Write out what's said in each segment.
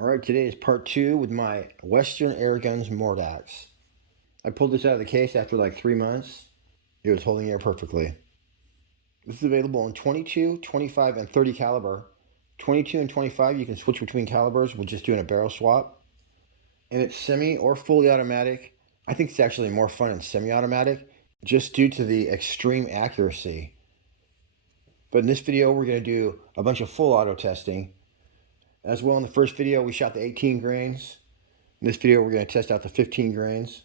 Alright, today is part 2 with my Western Airguns Mordax. I pulled this out of the case after like 3 months. It was holding air perfectly. This is available in 22, 25, and 30 caliber. 22 and 25 you can switch between calibers with just doing a barrel swap. And it's semi or fully automatic. I think it's actually more fun in semi-automatic just due to the extreme accuracy. But in this video we're going to do a bunch of full auto testing. As well, in the first video we shot the 18 grains. In this video we're going to test out the 15 grains.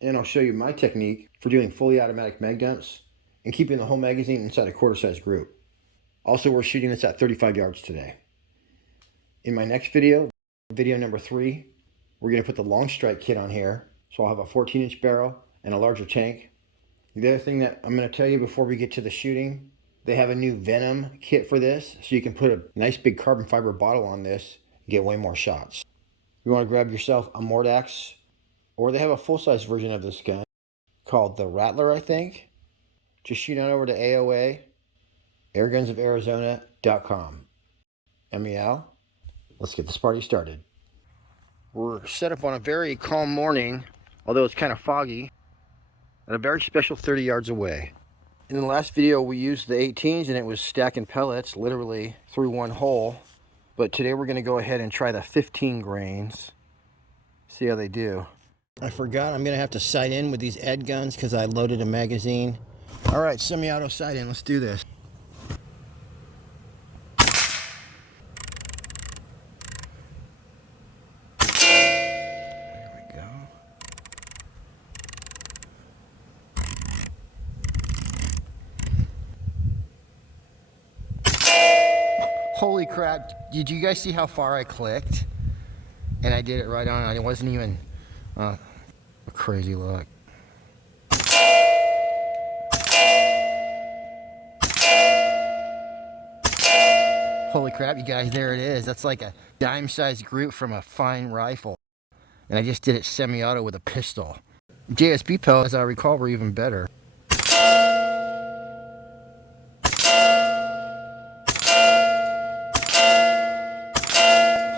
And I'll show you my technique for doing fully automatic mag dumps and keeping the whole magazine inside a quarter size group. Also, we're shooting this at 35 yards today. In my next video, video number 3, we're going to put the long strike kit on here. So I'll have a 14-inch barrel and a larger tank. The other thing that I'm going to tell you before we get to the shooting, they have a new Venom kit for this, so you can put a nice big carbon fiber bottle on this and get way more shots. You want to grab yourself a Mordax, or they have a full-size version of this gun called the Rattler, I think. Just shoot on over to AOA, airgunsofarizona.com. And meow, let's get this party started. We're set up on a very calm morning, although it's kind of foggy, at a very special 30 yards away. In the last video we used the 18s and it was stacking pellets literally through one hole. But today we're going to go ahead and try the 15 grains. See how they do. I forgot I'm going to have to sight in with these Ed guns because I loaded a magazine. Alright, semi-auto sight in. Let's do this. There we go. Holy crap, did you guys see how far I clicked? And I did it right on. It wasn't even a crazy look. Holy crap, you guys, there it is. That's like a dime-sized group from a fine rifle. And I just did it semi-auto with a pistol. JSB pellets, as I recall, were even better.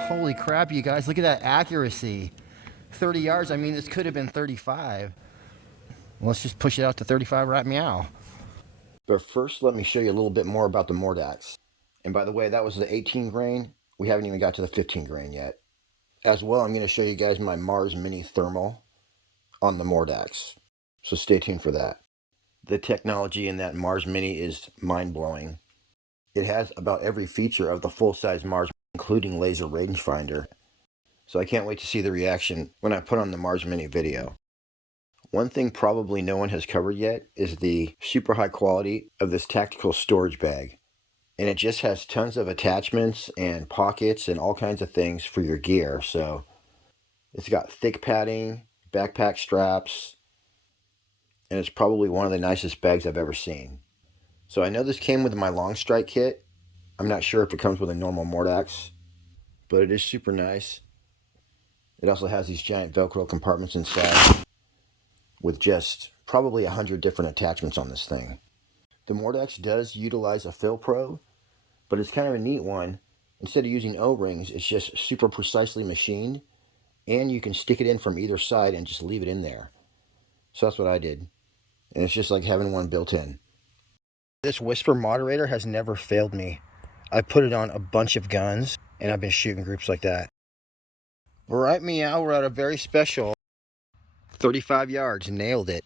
Holy crap, you guys, look at that accuracy. 30 yards, I mean, this could have been 35. Well, let's just push it out to 35 right meow. But first, let me show you a little bit more about the Mordax. And by the way, that was the 18 grain. We haven't even got to the 15 grain yet. As well, I'm going to show you guys my Mars Mini Thermal on the Mordax. So stay tuned for that. The technology in that Mars Mini is mind-blowing. It has about every feature of the full-size Mars, including laser rangefinder. So I can't wait to see the reaction when I put on the Mars Mini video. One thing probably no one has covered yet is the super high quality of this tactical storage bag. And it just has tons of attachments and pockets and all kinds of things for your gear. So it's got thick padding, backpack straps, and it's probably one of the nicest bags I've ever seen. So I know this came with my long strike kit. I'm not sure if it comes with a normal Mordax, but it is super nice. It also has these giant Velcro compartments inside with just probably 100 different attachments on this thing. The Mordax does utilize a fill probe, but it's kind of a neat one. Instead of using O-rings, it's just super precisely machined, and you can stick it in from either side and just leave it in there. So that's what I did. And it's just like having one built in. This Whisper moderator has never failed me. I've put it on a bunch of guns, and I've been shooting groups like that. Right meow, we're at a very special 35 yards. Nailed it.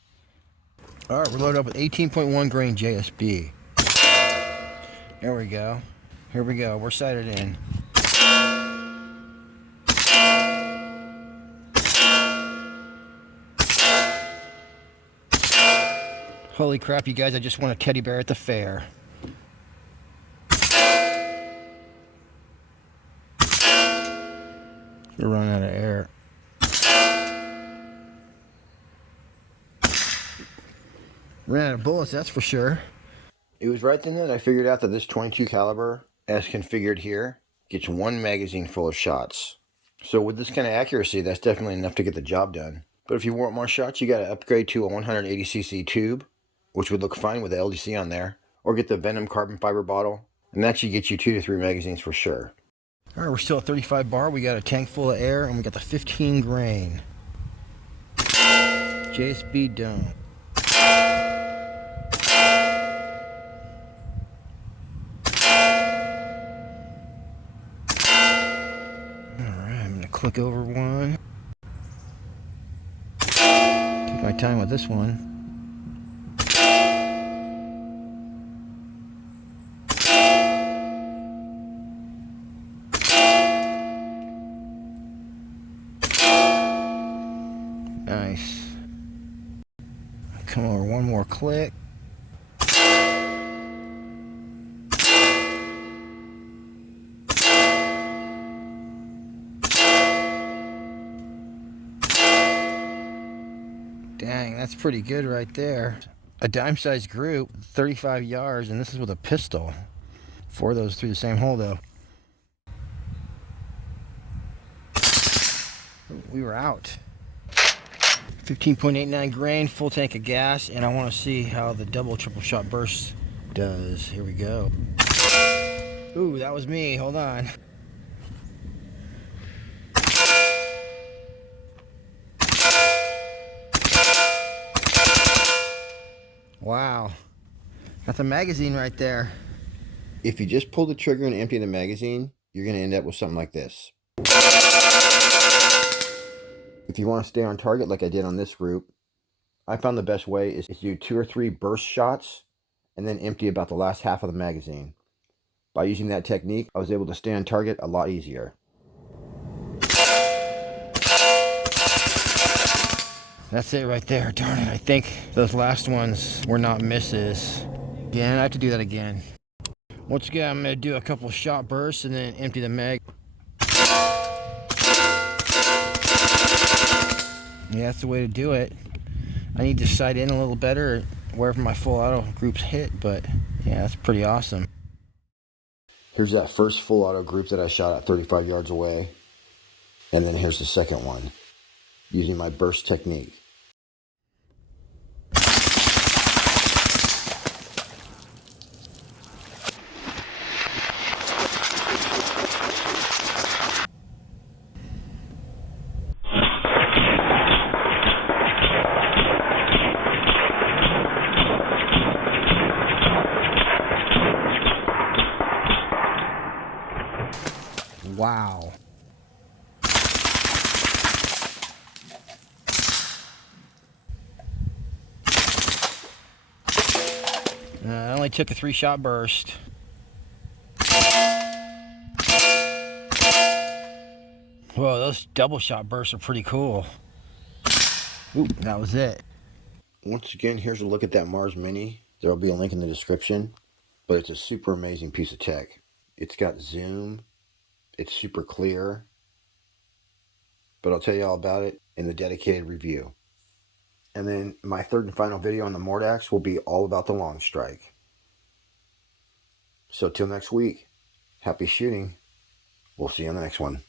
Alright, we're loaded up with 18.1 grain JSB. There we go. Here we go. We're sighted in. Holy crap, you guys, I just won a teddy bear at the fair. We're running out of air. Ran out of bullets, that's for sure. It was right then that I figured out that this 22 caliber, as configured here, gets one magazine full of shots. So with this kind of accuracy, that's definitely enough to get the job done. But if you want more shots, you got to upgrade to a 180cc tube, which would look fine with the LDC on there, or get the Venom carbon fiber bottle, and that should get you 2 to 3 magazines for sure. All right, we're still at 35 bar. We got a tank full of air, and we got the 15 grain. JSB dome. Alright, I'm gonna click over one. Take my time with this one. Nice. Come over one more click. Dang, that's pretty good right there. A dime-sized group, 35 yards, and this is with a pistol. 4 of those through the same hole, though. We were out. 15.89 grain, full tank of gas, and I want to see how the double triple shot burst does. Here we go. Ooh, that was me. Hold on. Wow. That's a magazine right there. If you just pull the trigger and empty the magazine, you're going to end up with something like this. If you want to stay on target like I did on this group, I found the best way is to do 2 or 3 burst shots and then empty about the last half of the magazine. By using that technique, I was able to stay on target a lot easier. That's it right there. Darn it, I think those last ones were not misses. Again, I have to do that again. Once again, I'm going to do a couple shot bursts and then empty the mag. Yeah, that's the way to do it. I need to sight in a little better wherever my full auto groups hit, but yeah, that's pretty awesome. Here's that first full auto group that I shot at 35 yards away. And then here's the second one, using my burst technique. Wow. I only took a 3-shot burst. Whoa, those double shot bursts are pretty cool. Ooh, that was it. Once again, here's a look at that Mars Mini. There'll be a link in the description, but it's a super amazing piece of tech. It's got zoom. It's super clear, but I'll tell you all about it in the dedicated review. And then my third and final video on the Mordax will be all about the long strike. So till next week, happy shooting. We'll see you on the next one.